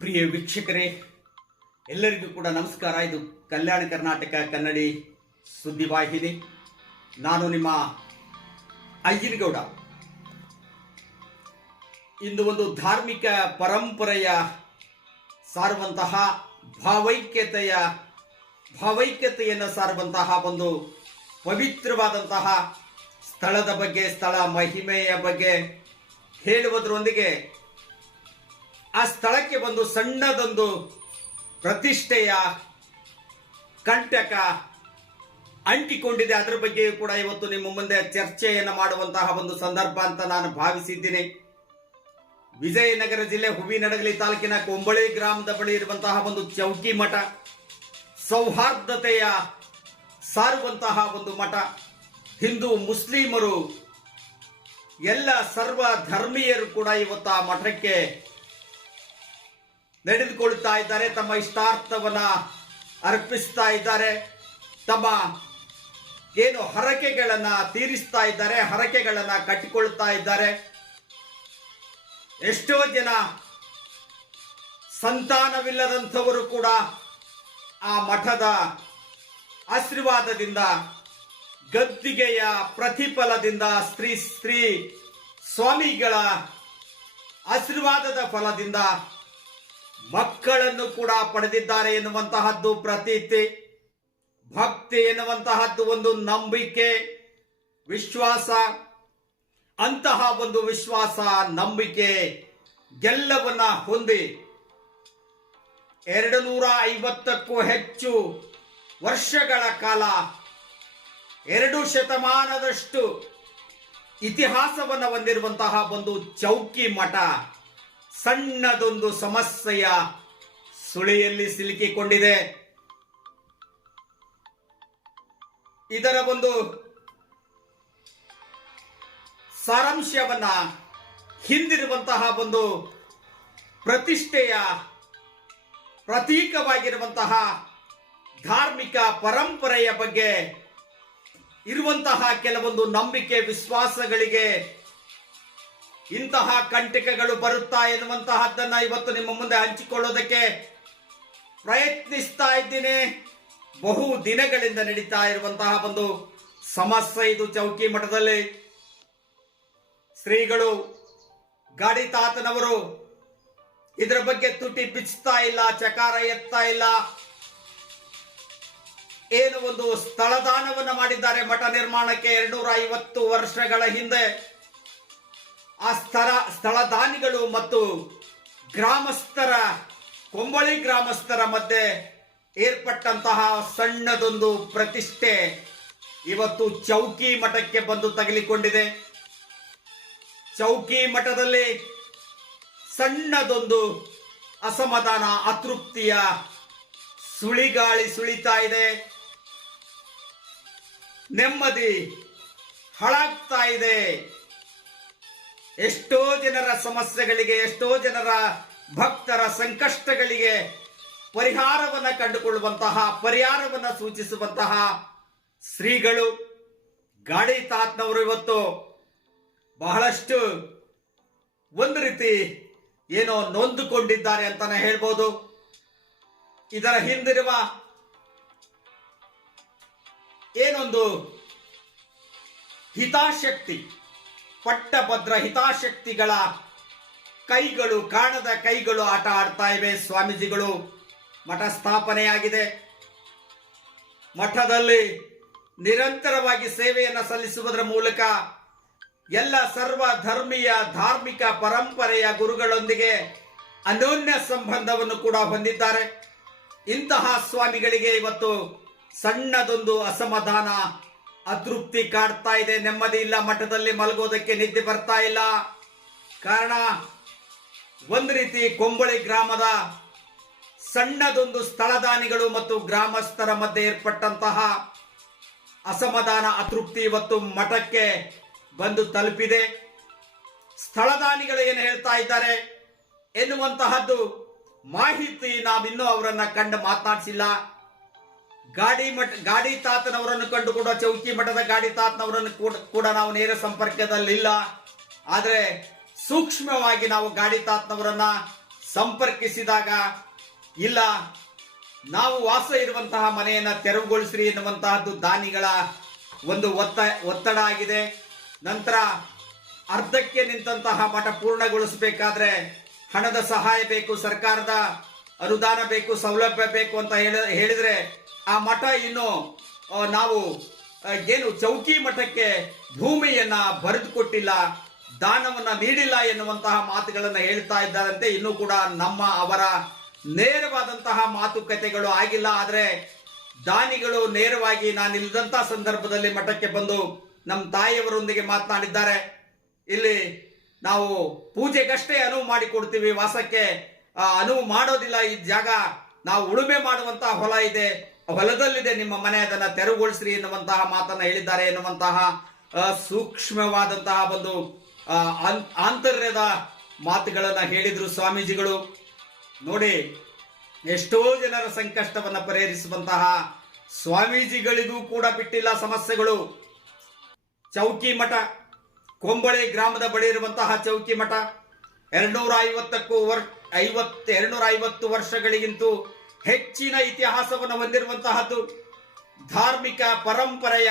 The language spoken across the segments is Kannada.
ಪ್ರಿಯ ವೀಕ್ಷಕರೇ, ಎಲ್ಲರಿಗೂ ಕೂಡ ನಮಸ್ಕಾರ. ಇದು ಕಲ್ಯಾಣ ಕರ್ನಾಟಕ ಕನ್ನಡಿ ಸುದ್ದಿವಾಹಿನಿ. ನಾನು ನಿಮ್ಮ ಅಯ್ಯನಗೌಡ. ಇಂದು ಒಂದು ಧಾರ್ಮಿಕ ಪರಂಪರೆಯ ಸಾರುವಂತಹ ಭಾವೈಕ್ಯತೆಯನ್ನು ಸಾರುವಂತಹ ಒಂದು ಪವಿತ್ರವಾದಂತಹ ಸ್ಥಳದ ಬಗ್ಗೆ, ಸ್ಥಳ ಮಹಿಮೆಯ ಬಗ್ಗೆ ಹೇಳುವುದರೊಂದಿಗೆ ಆ ಸ್ಥಳಕ್ಕೆ ಒಂದು ಸಣ್ಣದೊಂದು ಪ್ರತಿಷ್ಠೆಯ ಕಂಟಕ ಅಂಟಿಕೊಂಡಿದೆ. ಅದರ ಬಗ್ಗೆಯೂ ಕೂಡ ಇವತ್ತು ನಿಮ್ಮ ಮುಂದೆ ಚರ್ಚೆಯನ್ನು ಮಾಡುವಂತಹ ಒಂದು ಸಂದರ್ಭ ಅಂತ ನಾನು ಭಾವಿಸಿದ್ದೀನಿ. ವಿಜಯನಗರ ಜಿಲ್ಲೆ ಹೂವಿನಡಗಲಿ ತಾಲೂಕಿನ ಕೊಂಬಳಿ ಗ್ರಾಮದ ಬಳಿ ಇರುವಂತಹ ಒಂದು ಚೌಕಿ ಮಠ, ಸೌಹಾರ್ದತೆಯ ಸಾರುವಂತಹ ಒಂದು ಮಠ. ಹಿಂದೂ ಮುಸ್ಲಿಮರು ಎಲ್ಲ ಸರ್ವ ಧರ್ಮೀಯರು ಕೂಡ ಇವತ್ತು ಆ ಮಠಕ್ಕೆ ನಡೆದುಕೊಳ್ಳುತ್ತಾ ಇದ್ದಾರೆ. ತಮ್ಮ ಇಷ್ಟಾರ್ಥವನ್ನ ಅರ್ಪಿಸ್ತಾ ಇದ್ದಾರೆ. ತಮ್ಮ ಏನು ಹರಕೆಗಳನ್ನ ತೀರಿಸ್ತಾ ಇದ್ದಾರೆ, ಹರಕೆಗಳನ್ನ ಕಟ್ಟಿಕೊಳ್ಳುತ್ತಾ ಇದ್ದಾರೆ. ಎಷ್ಟೋ ಜನ ಸಂತಾನವಿಲ್ಲದಂಥವರು ಕೂಡ ಆ ಮಠದ ಆಶೀರ್ವಾದದಿಂದ, ಗದ್ದಿಗೆಯ ಪ್ರತಿಫಲದಿಂದ, ಶ್ರೀ ಸ್ವಾಮಿಗಳ ಆಶೀರ್ವಾದದ ಫಲದಿಂದ ಮಕ್ಕಳನ್ನು ಕೂಡ ಪಡೆದಿದ್ದಾರೆ ಎನ್ನುವಂತಹದ್ದು ಪ್ರತೀತಿ. ಭಕ್ತಿ ಎನ್ನುವಂತಹದ್ದು ಒಂದು ನಂಬಿಕೆ, ವಿಶ್ವಾಸ. ಅಂತಹ ಒಂದು ವಿಶ್ವಾಸ, ನಂಬಿಕೆ ಎಲ್ಲವನ್ನ ಹೊಂದಿ 250ಕ್ಕೂ ಹೆಚ್ಚು ವರ್ಷಗಳ ಕಾಲ, 2 ಶತಮಾನದಷ್ಟು ಇತಿಹಾಸವನ್ನು ಹೊಂದಿರುವಂತಹ ಒಂದು ಚೌಕಿ ಮಠ ಸಣ್ಣದೊಂದು ಸಮಸ್ಯೆಯ ಸುಳಿಯಲ್ಲಿ ಸಿಲುಕಿಕೊಂಡಿದೆ. ಇದರ ಒಂದು ಸಾರಾಂಶವನ್ನ, ಹಿಂದಿರುವಂತಹ ಒಂದು ಪ್ರತಿಷ್ಠೆಯ ಪ್ರತೀಕವಾಗಿರುವಂತಹ ಧಾರ್ಮಿಕ ಪರಂಪರೆಯ ಬಗ್ಗೆ ಇರುವಂತಹ ಕೆಲವೊಂದು ನಂಬಿಕೆ, ವಿಶ್ವಾಸಗಳಿಗೆ ಇಂತಹ ಕಂಟಕಗಳು ಬರುತ್ತಾ ಎನ್ನುವಂತಹದ್ದನ್ನ ಇವತ್ತು ನಿಮ್ಮ ಮುಂದೆ ಹಂಚಿಕೊಳ್ಳೋದಕ್ಕೆ ಪ್ರಯತ್ನಿಸ್ತಾ ಇದ್ದೀನಿ. ಬಹು ದಿನಗಳಿಂದ ನಡೀತಾ ಇರುವಂತಹ ಒಂದು ಸಮಸ್ಯೆ ಇದು. ಚೌಕಿ ಮಠದಲ್ಲಿ ಶ್ರೀಗಳು ಗಾಡಿ ತಾತನವರು ಇದರ ಬಗ್ಗೆ ತುಟಿ ಬಿಚ್ತಾ ಇಲ್ಲ, ಚಕಾರ ಎತ್ತಾ ಇಲ್ಲ. ಏನು ಒಂದು ಸ್ಥಳದಾನವನ್ನು ಮಾಡಿದ್ದಾರೆ ಮಠ ನಿರ್ಮಾಣಕ್ಕೆ 250 ವರ್ಷಗಳ ಹಿಂದೆ. ಆ ಸ್ಥಳದಾನಿಗಳು ಮತ್ತು ಗ್ರಾಮಸ್ಥರ, ಕೊಂಬಳಿ ಗ್ರಾಮಸ್ಥರ ಮಧ್ಯೆ ಏರ್ಪಟ್ಟಂತಹ ಸಣ್ಣದೊಂದು ಪ್ರತಿಷ್ಠೆ ಇವತ್ತು ಚೌಕಿ ಮಠಕ್ಕೆ ಬಂದು ತಗಲಿಕೊಂಡಿದೆ. ಚೌಕಿ ಮಠದಲ್ಲಿ ಸಣ್ಣದೊಂದು ಅಸಮಾಧಾನ, ಅತೃಪ್ತಿಯ ಸುಳಿಗಾಳಿ ಸುಳಿತಾ ಇದೆ. ನೆಮ್ಮದಿ ಹಾಳಾಗ್ತಾ ಇದೆ. ಎಷ್ಟೋ ಜನರ ಸಮಸ್ಯೆಗಳಿಗೆ, ಎಷ್ಟೋ ಜನರ ಭಕ್ತರ ಸಂಕಷ್ಟಗಳಿಗೆ ಪರಿಹಾರವನ್ನು ಕಂಡುಕೊಳ್ಳುವಂತಹ, ಪರಿಹಾರವನ್ನು ಸೂಚಿಸುವಂತಹ ಶ್ರೀಗಳು ಗಾಡಿ ತಾತ್ನವರು ಇವತ್ತು ಬಹಳಷ್ಟು ಒಂದು ರೀತಿ ಏನೋ ನೊಂದುಕೊಂಡಿದ್ದಾರೆ ಅಂತಾನೆ ಹೇಳ್ಬೋದು. ಇದರ ಹಿಂದಿರುವ ಏನೊಂದು ಹಿತಾಸಕ್ತಿ, ಪಟ್ಟಭದ್ರ ಹಿತಾಸಕ್ತಿಗಳ ಕೈಗಳು, ಕಾಣದ ಕೈಗಳು ಆಟ ಆಡ್ತಾ ಇವೆ. ಸ್ವಾಮೀಜಿಗಳು ಮಠ ಸ್ಥಾಪನೆಯಾಗಿದೆ. ಮಠದಲ್ಲಿ ನಿರಂತರವಾಗಿ ಸೇವೆಯನ್ನು ಸಲ್ಲಿಸುವುದರ ಮೂಲಕ ಎಲ್ಲ ಸರ್ವ ಧರ್ಮೀಯ ಧಾರ್ಮಿಕ ಪರಂಪರೆಯ ಗುರುಗಳೊಂದಿಗೆ ಅನ್ಯೋನ್ಯ ಸಂಬಂಧವನ್ನು ಕೂಡ ಹೊಂದಿದ್ದಾರೆ. ಇಂತಹ ಸ್ವಾಮಿಗಳಿಗೆ ಇವತ್ತು ಸಣ್ಣದೊಂದು ಅಸಮಾಧಾನ, ಅತೃಪ್ತಿ ಕಾಡ್ತಾ ಇದೆ. ನೆಮ್ಮದಿ ಇಲ್ಲ. ಮಠದಲ್ಲಿ ಮಲಗೋದಕ್ಕೆ ನಿದ್ದೆ ಬರ್ತಾ ಇಲ್ಲ. ಕಾರಣ ಒಂದು ರೀತಿ ಕೊಂಬಳಿ ಗ್ರಾಮದ ಸಣ್ಣದೊಂದು ಸ್ಥಳದಾನಿಗಳು ಮತ್ತು ಗ್ರಾಮಸ್ಥರ ಮಧ್ಯೆ ಏರ್ಪಟ್ಟಂತಹ ಅಸಮಾಧಾನ, ಅತೃಪ್ತಿ ಇವತ್ತು ಮಠಕ್ಕೆ ಬಂದು ತಲುಪಿದೆ. ಸ್ಥಳದಾನಿಗಳು ಏನು ಹೇಳ್ತಾ ಇದ್ದಾರೆ ಎನ್ನುವಂತಹದ್ದು ಮಾಹಿತಿ ನಾವಿನ್ನೂ ಅವರನ್ನ ಕಂಡು ಮಾತನಾಡಿಸಿಲ್ಲ. ಗಾಡಿ ತಾತನವರನ್ನು ಕಂಡು ಕೂಡ, ಚೌಕಿ ಮಠದ ಗಾಡಿ ತಾತನವರನ್ನು ಕೂಡ ನಾವು ನೇರ ಸಂಪರ್ಕದಲ್ಲಿಲ್ಲ. ಆದರೆ ಸೂಕ್ಷ್ಮವಾಗಿ ನಾವು ಗಾಡಿ ತಾತನವರನ್ನ ಸಂಪರ್ಕಿಸಿದಾಗ ಇಲ್ಲ, ನಾವು ವಾಸ ಇರುವಂತಹ ಮನೆಯನ್ನ ತೆರವುಗೊಳಿಸ್ರಿ ಎನ್ನುವಂತಹದ್ದು ದಾನಿಗಳ ಒಂದು ಒತ್ತಡ ಆಗಿದೆ. ನಂತರ ಅರ್ಧಕ್ಕೆ ನಿಂತಹ ಮಠ ಪೂರ್ಣಗೊಳಿಸಬೇಕಾದ್ರೆ ಹಣದ ಸಹಾಯ ಬೇಕು, ಸರ್ಕಾರದ ಅನುದಾನ ಬೇಕು, ಸೌಲಭ್ಯ ಬೇಕು ಅಂತ ಹೇಳಿದ್ರೆ ಆ ಮಠ ಇನ್ನು ನಾವು ಏನು ಚೌಕಿ ಮಠಕ್ಕೆ ಭೂಮಿಯನ್ನ ಬರೆದುಕೊಟ್ಟಿಲ್ಲ, ದಾನವನ್ನ ನೀಡಿಲ್ಲ ಎನ್ನುವಂತಹ ಮಾತುಗಳನ್ನ ಹೇಳ್ತಾ ಇದ್ದಾರಂತೆ. ಇನ್ನೂ ಕೂಡ ಅವರ ನೇರವಾದಂತಹ ಮಾತುಕತೆಗಳು ಆಗಿಲ್ಲ. ಆದ್ರೆ ದಾನಿಗಳು ನೇರವಾಗಿ ನಾನು ಇಲ್ಲದಂತಹ ಸಂದರ್ಭದಲ್ಲಿ ಮಠಕ್ಕೆ ಬಂದು ನಮ್ಮ ತಾಯಿಯವರೊಂದಿಗೆ ಮಾತನಾಡಿದ್ದಾರೆ. ಇಲ್ಲಿ ನಾವು ಪೂಜೆಗಷ್ಟೇ ಅನುವು ಮಾಡಿಕೊಡ್ತೀವಿ, ವಾಸಕ್ಕೆ ಅನುವು ಮಾಡೋದಿಲ್ಲ. ಈ ಜಾಗ ನಾವು ಉಳುಮೆ ಮಾಡುವಂತಹ ಹೊಲ ಇದೆ, ಹೊಲದಲ್ಲಿದೆ ನಿಮ್ಮ ಮನೆ, ಅದನ್ನ ತೆರವುಗೊಳಿಸ್ರಿ ಎನ್ನುವಂತಹ ಮಾತನ್ನ ಹೇಳಿದ್ದಾರೆ ಎನ್ನುವಂತಹ ಸೂಕ್ಷ್ಮವಾದಂತಹ ಒಂದು ಆಂತರ್ಯದ ಮಾತುಗಳನ್ನ ಹೇಳಿದ್ರು ಸ್ವಾಮೀಜಿಗಳು. ನೋಡಿ, ಎಷ್ಟೋ ಜನರ ಸಂಕಷ್ಟವನ್ನ ಪರಿಹರಿಸುವಂತಹ ಸ್ವಾಮೀಜಿಗಳಿಗೂ ಕೂಡ ಬಿಟ್ಟಿಲ್ಲ ಸಮಸ್ಯೆಗಳು. ಚೌಕಿ ಮಠ, ಕೊಂಬಳೆ ಗ್ರಾಮದ ಬಳಿ ಇರುವಂತಹ ಚೌಕಿ ಮಠ 250 ವರ್ಷಗಳಿಗಿಂತೂ ಹೆಚ್ಚಿನ ಇತಿಹಾಸವನ್ನು ಹೊಂದಿರುವಂತಹದ್ದು, ಧಾರ್ಮಿಕ ಪರಂಪರೆಯ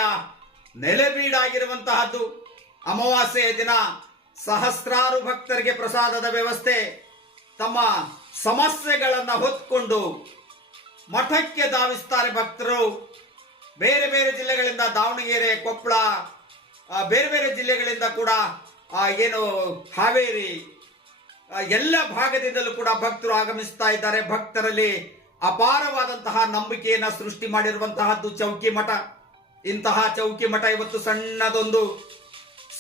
ನೆಲೆಬೀಡಾಗಿರುವಂತಹದ್ದು. ಅಮಾವಾಸ್ಯೆಯ ದಿನ ಸಹಸ್ರಾರು ಭಕ್ತರಿಗೆ ಪ್ರಸಾದದ ವ್ಯವಸ್ಥೆ. ತಮ್ಮ ಸಮಸ್ಯೆಗಳನ್ನ ಹೊತ್ಕೊಂಡು ಮಠಕ್ಕೆ ಧಾವಿಸ್ತಾರೆ ಭಕ್ತರು. ಬೇರೆ ಬೇರೆ ಜಿಲ್ಲೆಗಳಿಂದ, ದಾವಣಗೆರೆ, ಕೊಪ್ಪಳ, ಬೇರೆ ಬೇರೆ ಜಿಲ್ಲೆಗಳಿಂದ ಕೂಡ ಏನು ಹಾವೇರಿ ಎಲ್ಲ ಭಾಗದಿಂದಲೂ ಕೂಡ ಭಕ್ತರು ಆಗಮಿಸ್ತಾ ಇದ್ದಾರೆ. ಭಕ್ತರಲ್ಲಿ ಅಪಾರವಾದಂತಹ ನಂಬಿಕೆಯನ್ನ ಸೃಷ್ಟಿ ಮಾಡಿರುವಂತಹದ್ದು ಚೌಕಿ ಮಠ. ಇಂತಹ ಚೌಕಿ ಮಠ ಇವತ್ತು ಸಣ್ಣದೊಂದು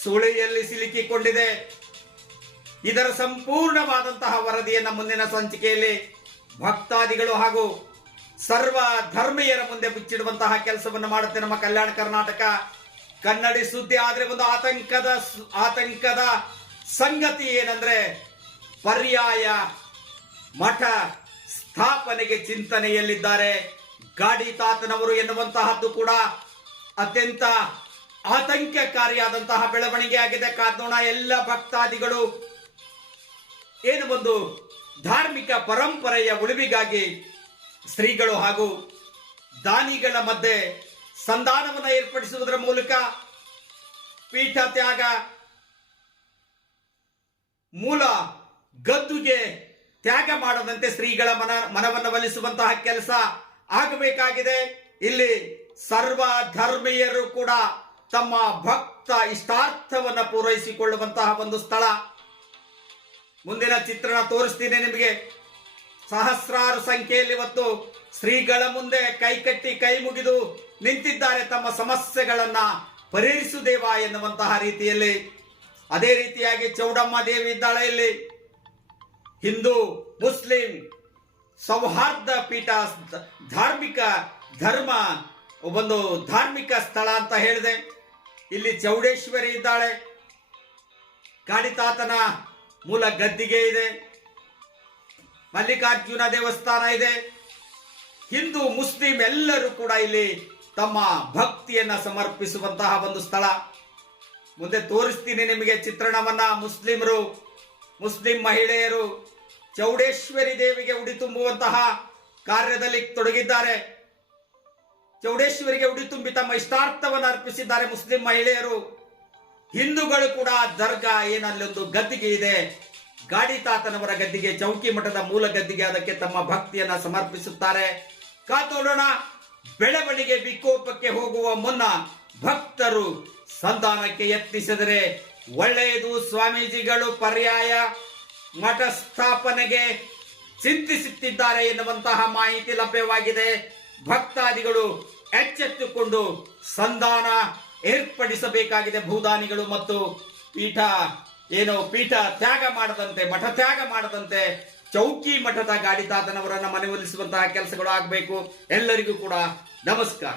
ಸುಳಿಯಲ್ಲಿ ಸಿಲುಕಿಕೊಂಡಿದೆ. ಇದರ ಸಂಪೂರ್ಣವಾದಂತಹ ವರದಿಯನ್ನ ಮುಂದಿನ ಸಂಚಿಕೆಯಲ್ಲಿ ಭಕ್ತಾದಿಗಳು ಹಾಗೂ ಸರ್ವ ಧರ್ಮೀಯರ ಮುಂದೆ ಮುಚ್ಚಿಡುವಂತಹ ಕೆಲಸವನ್ನು ಮಾಡುತ್ತೆ ನಮ್ಮ ಕಲ್ಯಾಣ ಕರ್ನಾಟಕ ಕನ್ನಡಿ ಸುದ್ದಿ. ಆದ್ರೆ ಒಂದು ಆತಂಕದ ಸಂಗತಿ ಏನಂದ್ರೆ, ಪರ್ಯಾಯ ಮಠ ಸ್ಥಾಪನೆಗೆ ಚಿಂತನೆಯಲ್ಲಿದ್ದಾರೆ ಗಾಡಿ ತಾತನವರು ಎನ್ನುವಂತಹದ್ದು ಕೂಡ ಅತ್ಯಂತ ಆತಂಕಕಾರಿಯಾದಂತಹ ಬೆಳವಣಿಗೆ ಆಗಿದೆ. ಕಾದೋಣ. ಎಲ್ಲ ಭಕ್ತಾದಿಗಳು ಏನು ಒಂದು ಧಾರ್ಮಿಕ ಪರಂಪರೆಯ ಉಳಿವಿಗಾಗಿ ಶ್ರೀಗಳು ಹಾಗೂ ದಾನಿಗಳ ಮಧ್ಯೆ ಸಂಧಾನವನ್ನು ಏರ್ಪಡಿಸುವುದರ ಮೂಲಕ ಪೀಠ ತ್ಯಾಗ, ಮೂಲ ಗದ್ದುಗೆ ತ್ಯಾಗ ಮಾಡದಂತೆ ಶ್ರೀಗಳ ಮನವನ್ನು ಒಲಿಸುವಂತಹ ಕೆಲಸ ಆಗಬೇಕಾಗಿದೆ. ಇಲ್ಲಿ ಸರ್ವ ಧರ್ಮೀಯರು ಕೂಡ ತಮ್ಮ ಭಕ್ತ ಇಷ್ಟಾರ್ಥವನ್ನ ಪೂರೈಸಿಕೊಳ್ಳುವಂತಹ ಒಂದು ಸ್ಥಳ. ಮುಂದಿನ ಚಿತ್ರಣ ತೋರಿಸ್ತೀನಿ ನಿಮಗೆ. ಸಹಸ್ರಾರು ಸಂಖ್ಯೆಯಲ್ಲಿ ಇವತ್ತು ಶ್ರೀಗಳ ಮುಂದೆ ಕೈಕಟ್ಟಿ ಕೈ ಮುಗಿದು ನಿಂತಿದ್ದಾರೆ, ತಮ್ಮ ಸಮಸ್ಯೆಗಳನ್ನ ಪರಿಹರಿಸುದೇವಾ ಎನ್ನುವಂತಹ ರೀತಿಯಲ್ಲಿ. ಅದೇ ರೀತಿಯಾಗಿ ಚೌಡಮ್ಮ ದೇವಿ ಇದ್ದಾಳೆ ಇಲ್ಲಿ. ಹಿಂದೂ ಮುಸ್ಲಿಂ ಸೌಹಾರ್ದ ಪೀಠ, ಒಂದು ಧಾರ್ಮಿಕ ಸ್ಥಳ ಅಂತ ಹೇಳಿದೆ. ಇಲ್ಲಿ ಚೌಡೇಶ್ವರಿ ಇದ್ದಾಳೆ, ಗಾಡಿತಾತನ ಮೂಲ ಗದ್ದಿಗೆ ಇದೆ, ಮಲ್ಲಿಕಾರ್ಜುನ ದೇವಸ್ಥಾನ ಇದೆ. ಹಿಂದೂ ಮುಸ್ಲಿಂ ಎಲ್ಲರೂ ಕೂಡ ಇಲ್ಲಿ ತಮ್ಮ ಭಕ್ತಿಯನ್ನ ಸಮರ್ಪಿಸುವಂತಹ ಒಂದು ಸ್ಥಳ. ಮುಂದೆ ತೋರಿಸ್ತೀನಿ ನಿಮಗೆ ಚಿತ್ರಣವನ್ನ. ಮುಸ್ಲಿಂ ಮಹಿಳೆಯರು ಚೌಡೇಶ್ವರಿ ದೇವಿಗೆ ಉಡಿ ತುಂಬುವಂತಹ ಕಾರ್ಯದಲ್ಲಿ ತೊಡಗಿದ್ದಾರೆ. ಚೌಡೇಶ್ವರಿಗೆ ಉಡಿ ತುಂಬಿ ತಮ್ಮ ಇಷ್ಟಾರ್ಥವನ್ನು ಅರ್ಪಿಸಿದ್ದಾರೆ ಮುಸ್ಲಿಂ ಮಹಿಳೆಯರು. ಹಿಂದೂಗಳು ಕೂಡ ದರ್ಗಾ ಏನಲ್ಲೊಂದು ಗದ್ದಿಗೆ ಇದೆ, ಗಾಡಿ ತಾತನವರ ಗದ್ದಿಗೆ, ಚೌಕಿ ಮಠದ ಮೂಲ ಗದ್ದಿಗೆ, ಅದಕ್ಕೆ ತಮ್ಮ ಭಕ್ತಿಯನ್ನ ಸಮರ್ಪಿಸುತ್ತಾರೆ. ಕಾತೋಡೋಣ. ಬೆಳವಣಿಗೆ ವಿಕೋಪಕ್ಕೆ ಹೋಗುವ ಮುನ್ನ ಭಕ್ತರು ಸಂಧಾನಕ್ಕೆ ಯತ್ನಿಸಿದರೆ ಒಳ್ಳೆಯದು. ಸ್ವಾಮೀಜಿಗಳು ಪರ್ಯಾಯ ಮಠ ಸ್ಥಾಪನೆಗೆ ಚಿಂತಿಸುತ್ತಿದ್ದಾರೆ ಎನ್ನುವಂತಹ ಮಾಹಿತಿ ಲಭ್ಯವಾಗಿದೆ. ಭಕ್ತಾದಿಗಳು ಎಚ್ಚೆತ್ತುಕೊಂಡು ಸಂಧಾನ ಏರ್ಪಡಿಸಬೇಕಾಗಿದೆ. ಭೂದಾನಿಗಳು ಮತ್ತು ಪೀಠ ತ್ಯಾಗ ಮಾಡದಂತೆ, ಮಠ ತ್ಯಾಗ ಮಾಡದಂತೆ ಚೌಕಿ ಮಠದ ಗಾಡಿತಾತನವರನ್ನ ಮನವೊಲಿಸುವಂತಹ ಕೆಲಸಗಳು ಆಗಬೇಕು. ಎಲ್ಲರಿಗೂ ಕೂಡ ನಮಸ್ಕಾರ.